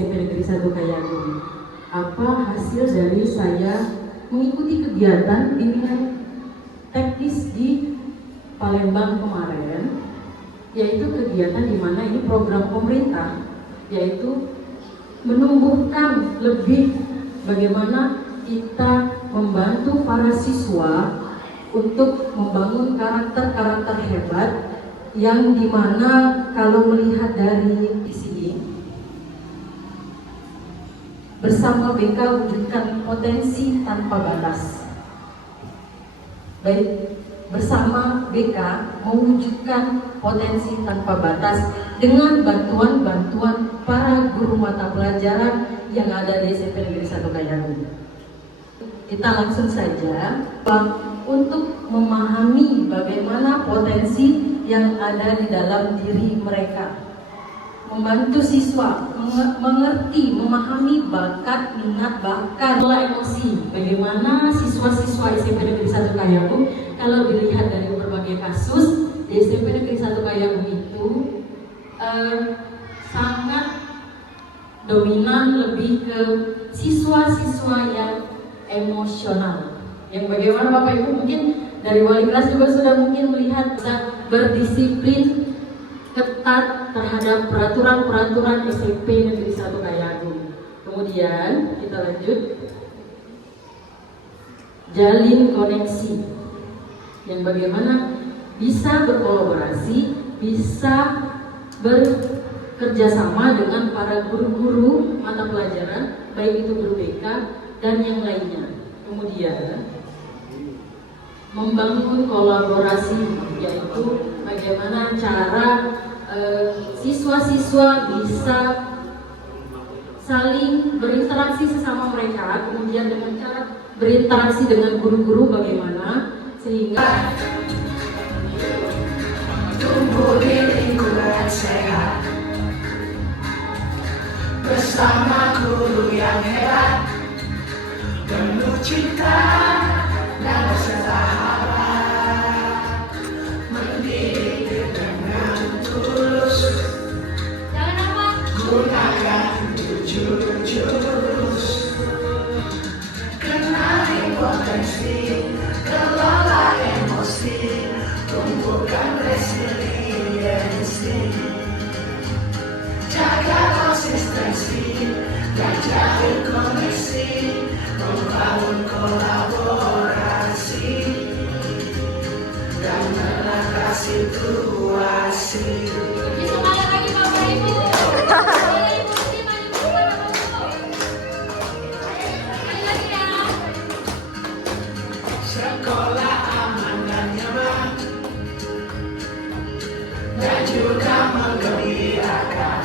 SMP Negeri 1 Kayangan. Apa hasil dari saya mengikuti kegiatan bimbingan teknis di Palembang kemarin, yaitu kegiatan di mana ini program pemerintah, yaitu menumbuhkan lebih bagaimana kita membantu para siswa untuk membangun karakter-karakter hebat yang dimana kalau melihat dari di sini bersama BK wujudkan potensi tanpa batas. Baik, bersama BK mewujudkan potensi tanpa batas dengan bantuan-bantuan para guru mata pelajaran yang ada di SMP Negeri 1 Kayangan. Kita langsung saja untuk memahami bagaimana potensi yang ada di dalam diri mereka. Membantu siswa mengerti, memahami bakat, minat, bahkan pola emosi. Bagaimana siswa-siswa SMP Negeri 1 Kayangan, kalau dilihat dari berbagai kasus di SMP Negeri 1 Kayangan itu sangat dominan lebih ke siswa-siswa yang emosional. Yang bagaimana Bapak Ibu mungkin dari wali kelas juga sudah mungkin melihat bisa berdisiplin ketat terhadap peraturan-peraturan SMP Negeri 1 Kayangan. Kemudian kita lanjut, jalin koneksi yang bagaimana bisa berkolaborasi, bisa bekerja sama dengan para guru-guru mata pelajaran, baik itu guru BK dan yang lainnya. Kemudian membangun kolaborasi, yaitu bagaimana cara siswa-siswa bisa saling berinteraksi sesama mereka, kemudian dengan cara berinteraksi dengan guru-guru bagaimana sehingga tumbuh di lingkungan sehat bersama guru yang hebat, penuh cinta dan bersahabat, mendidik dengan tulus, gunakan 7 jurus, kenali potensi, kelola emosi, tumbuhkan resiliensi, jaga konsistensi dan jalin koneksi, membangun kolaborasi dan menangkap situasi. Lebih semangat lagi Bapak Ibu. Boleh Ibu sih maju dulu Bapak Ibu. Sekali lagi ya. Sekolah aman dan nyaman dan juga menggembirakan,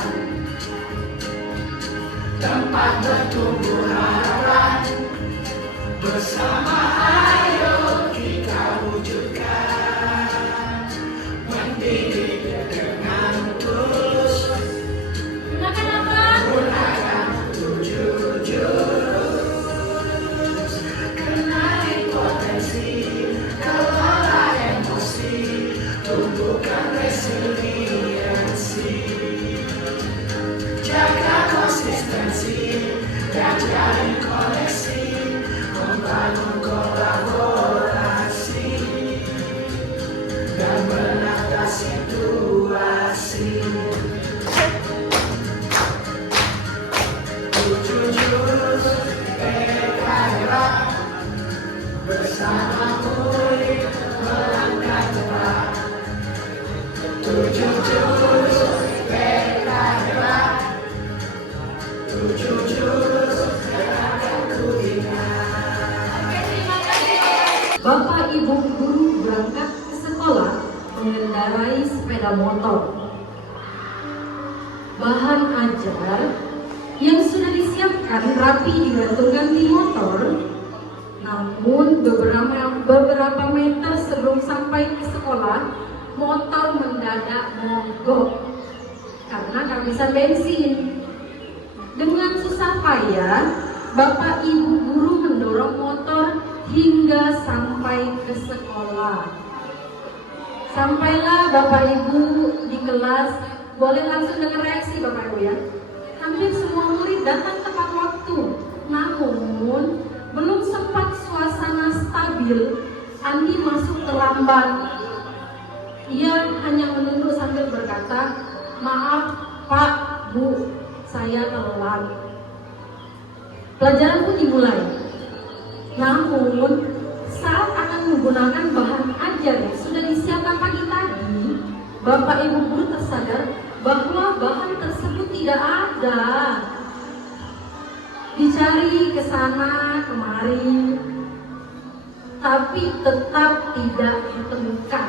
tempat bertumbuh harapan, bersama ayo kita wujudkan, mendidik dengan tulus, Gunakan apa? gunakan 7 jurus, kenali potensi, kelola emosi, tumbuhkan resiliensi, jaga konsistensi dan jalin koneksi, membangun kolaborasi dan menata situasi. 7 jurus BK hebat, bersama murid melangkah cepat. 7 jurus BK hebat, 7 jurus yang akan ku ingat. Oke, terima kasih. Bapak Ibu guru berangkat ke sekolah mengendarai sepeda motor. Bahan ajar yang sudah disiapkan rapi digantungkan di motor, namun beberapa meter sebelum sampai ke sekolah, motor mendadak mogok karena kehabisan bensin. Dengan susah payah, Bapak Ibu guru mendorong motor hingga sampai ke sekolah. Sampailah Bapak Ibu di kelas, boleh langsung dengan reaksi Bapak Ibu ya. Hampir semua murid datang tepat waktu. Namun belum sempat suasana stabil, Andi masuk terlambat. Ia hanya menunduk sambil berkata, "Maaf Pak, Bu, saya telat." Pelajaran pun dimulai. Namun saat akan menggunakan bahan ajar yang sudah disiapkan pagi tadi, Bapak Ibu guru tersadar bahwa bahan tersebut tidak ada. Dicari ke sana kemari, tapi tetap tidak ditemukan.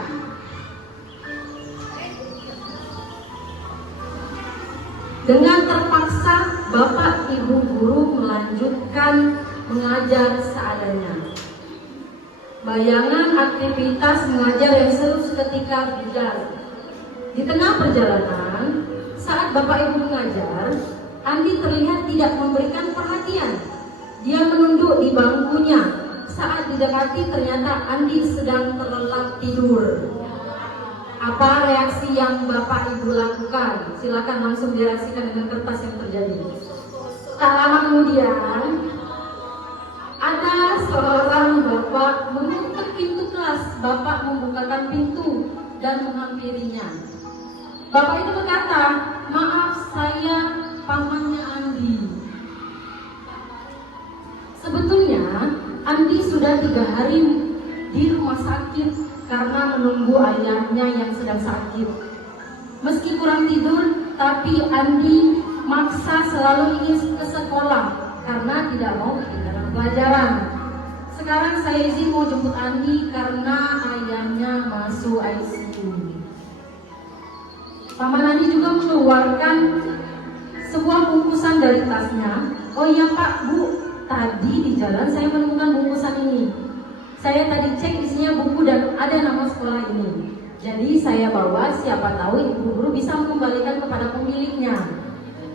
Dengan terpaksa, Bapak Ibu guru melanjutkan mengajar seadanya. Bayangan aktivitas mengajar yang seru seketika bubar. Di tengah perjalanan, saat Bapak Ibu mengajar, Andi terlihat tidak memberikan perhatian. Dia menunduk di bangkunya. Saat didekati, ternyata Andi sedang terlelap tidur. Apa reaksi yang Bapak Ibu lakukan? Silakan langsung direaksikan dengan kertas yang terjadi. Tak lama kemudian, ada seorang bapak mengetuk pintu kelas. Bapak membukakan pintu dan menghampirinya. Bapak itu berkata, "Maaf, saya pamannya Andi." Sebetulnya Andi sudah 3 hari di rumah sakit karena menunggu ayahnya yang sedang sakit. Meski kurang tidur, tapi Andi maksa selalu ingin ke sekolah karena tidak mau ketinggalan pelajaran. Sekarang saya izin mau jemput Andi karena ayahnya masuk ICU. Paman Andi juga mengeluarkan sebuah bungkusan dari tasnya. "Oh iya Pak, Bu, tadi di jalan saya menemukan bungkusan ini. Saya tadi cek isinya buku dan ada nama sekolah ini. Jadi saya bawa, siapa tahu ibu guru bisa mengembalikan kepada pemiliknya."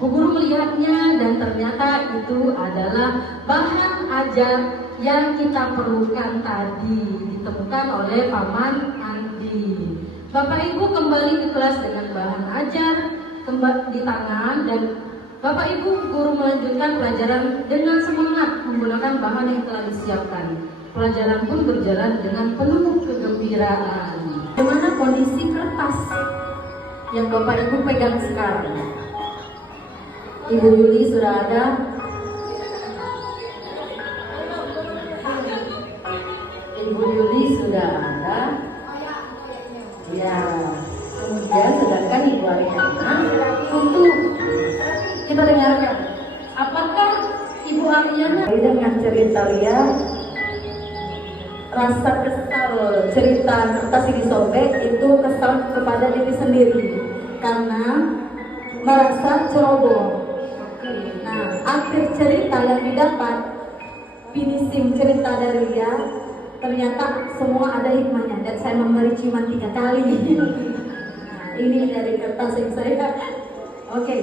Bu guru melihatnya dan ternyata itu adalah bahan ajar yang kita perlukan tadi, ditemukan oleh Paman Andi. Bapak Ibu kembali ke kelas dengan bahan ajar di tangan dan Bapak Ibu guru melanjutkan pelajaran dengan semangat menggunakan bahan yang telah disiapkan. Pelajaran pun berjalan dengan penuh kegembiraan. Bagaimana kondisi kertas yang Bapak Ibu pegang sekarang? Ibu Yuli sudah ada. Ibu Yuli sudah ada. Ya, kemudian sedangkan Ibu Ariana untuk kita dengarkan. Apakah Ibu Ariana dengan cerita dia rasa kesal, cerita kertas yang disobek itu kesal kepada diri sendiri karena merasa ceroboh. Nah, akhir cerita yang didapat, finishing cerita dari dia, ternyata semua ada hikmahnya dan saya memberi cuma 3 kali. Nah, ini dari kertas yang saya. Oke,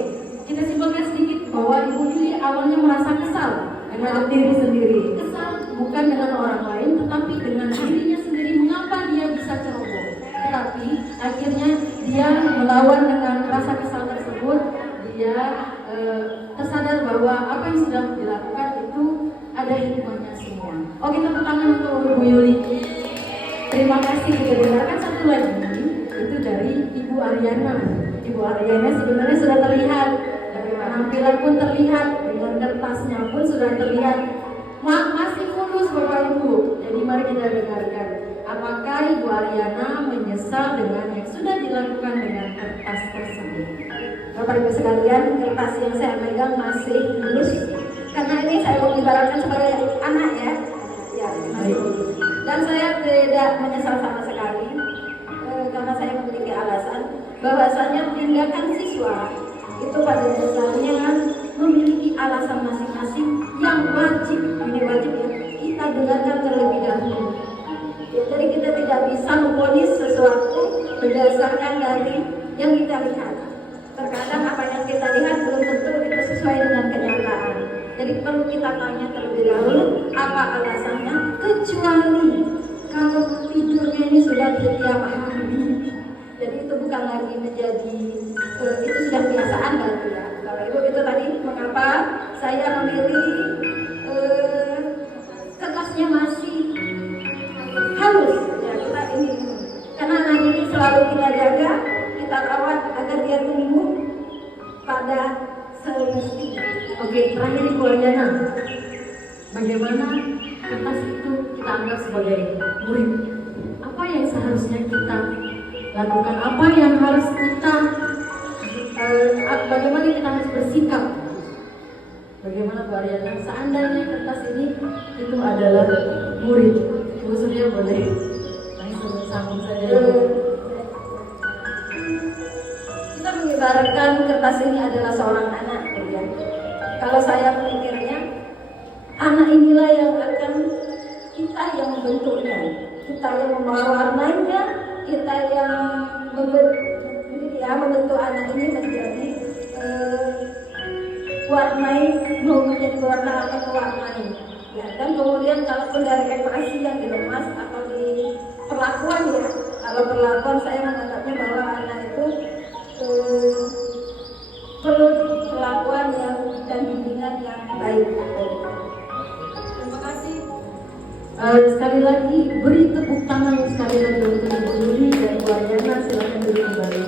kita simpulkan sedikit bahwa Ibu Yuli awalnya merasa kesal dengan diri sendiri. Kesal bukan dengan orang lain, tetapi dengan dirinya sendiri. Mengapa dia bisa ceroboh? Tetapi akhirnya dia melawan dengan rasa kesal tersebut. Dia tersadar bahwa apa yang sedang dilakukan itu ada hikmahnya semua. Oke, tepuk tangan untuk Ibu Yuli. Terima kasih. Kita dengarkan satu lagi, itu dari Ibu Ariana. Ibu Ariana sebenarnya sudah terlihat, dari penampilan pun terlihat, dengan kertasnya pun sudah terlihat. Masih mulus Bapak Ibu. Jadi mari kita dengarkan. Apakah Ibu Ariana menyesal dengan yang sudah dilakukan dengan kertas tersebut? Bapak Ibu sekalian, kertas yang saya pegang masih mulus karena ini saya mengibaratkan sebagai anak ya. Ya, masih mulus. Dan saya tidak menyesal sama sekali karena saya memiliki alasan bahwasanya meninggalkan siswa itu pada dasarnya memiliki alasan masing-masing yang wajib, ini wajib ya, kita dengarkan terlebih dahulu. Jadi kita tidak bisa memvonis sesuatu berdasarkan dari yang kita lihat. Terkadang apa yang kita lihat belum tentu itu sesuai dengan kenyataan. Jadi perlu kita tanya terlebih dahulu apa alasannya, kecuali kalau tidurnya ini sudah setiap hari. Jadi itu bukan lagi menjadi itu sudah kebiasaan berarti ya. Bapak Ibu itu tadi mengapa saya memilih kertasnya masih halus ya, kita ini karena anak ini selalu kita jaga, kita rawat agar dia tumbuh pada semestinya. Oke, terakhir Ibu Ariana, bagaimana kertas itu kita anggap sebagai murid? Apa yang seharusnya kita lakukan? Apa yang harus kita, bagaimana kita harus bersikap? Bagaimana Bu Ariana? Seandainya kertas ini itu adalah murid, Bu Surya boleh langsung sambung saja. Kita mengibaratkan kertas ini adalah seorang anak ya. Kalau saya memikirnya, anak inilah yang akan kita yang membentuknya, kita yang mewarnainya, kita yang membentuk anak ini menjadi mau menjadi warna apa mewarnai ya. Dan kemudian kalaupun dari ekspresi yang dilemas atau di perlakuan ya, kalau perlakuan saya menganggapnya bahwa anak itu perlu perlakuan yang dan bimbingan yang baik. Terima kasih. Sekali lagi beri tepuk tangan sekali lagi untuk Ibu Yuli dan Bu Ariana. Silakan duduk kembali.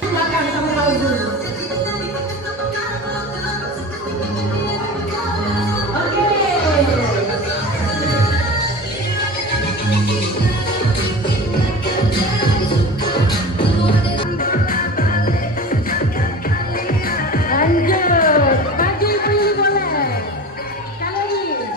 Silakan kamu dulu. Oke. Lanjut, maju Ibu Yuli boleh. Kali ini.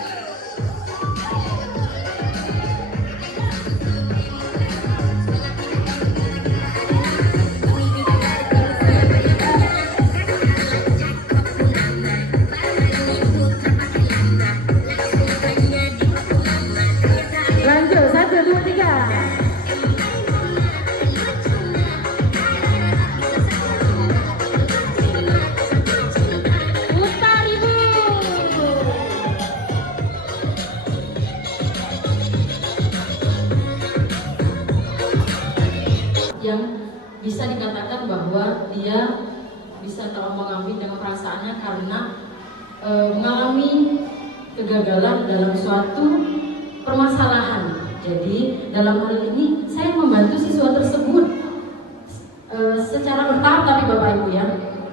Lanjut, 1, 2, 3. Putar Ibu. Yang bisa dikatakan bahwa dia bisa terombang ambing dengan perasaannya karena mengalami kegagalan dalam suatu permasalahan. Jadi dalam hal ini saya membantu siswa tersebut secara bertahap, tapi Bapak Ibu ya,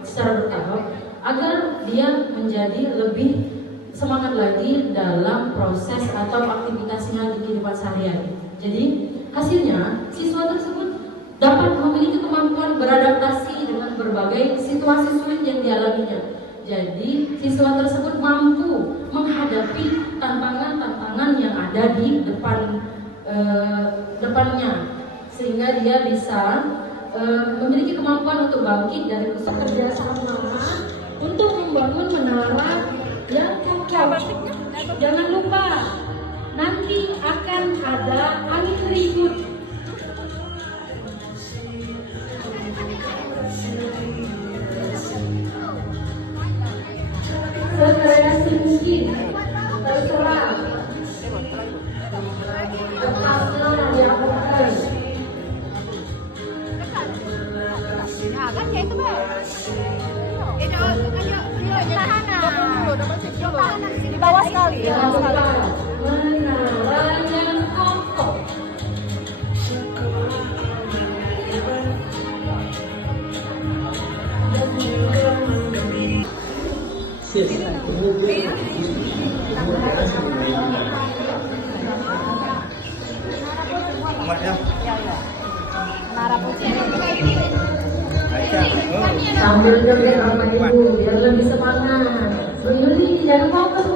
secara bertahap agar dia menjadi lebih semangat lagi dalam proses atau aktivitasnya di kehidupan sehari-hari. Jadi hasilnya siswa tersebut dapat memiliki kemampuan beradaptasi dengan berbagai situasi sulit yang dialaminya. Jadi siswa tersebut mampu menghadapi tantangan-tantangan yang ada di depannya, sehingga dia bisa memiliki kemampuan untuk bangkit dari bekerja sama untuk membangun menara yang kokoh. Jangan lupa nanti akan ada angin ribut. Sekreasi mungkin terserah kertasnya diapakan. Kan ya itu Mbak. Di bawah sekali. Jangan lupa menara yang kokoh. Sambil joget Bapak Ibu biar lebih semangat. Bu Yuli jangan fokus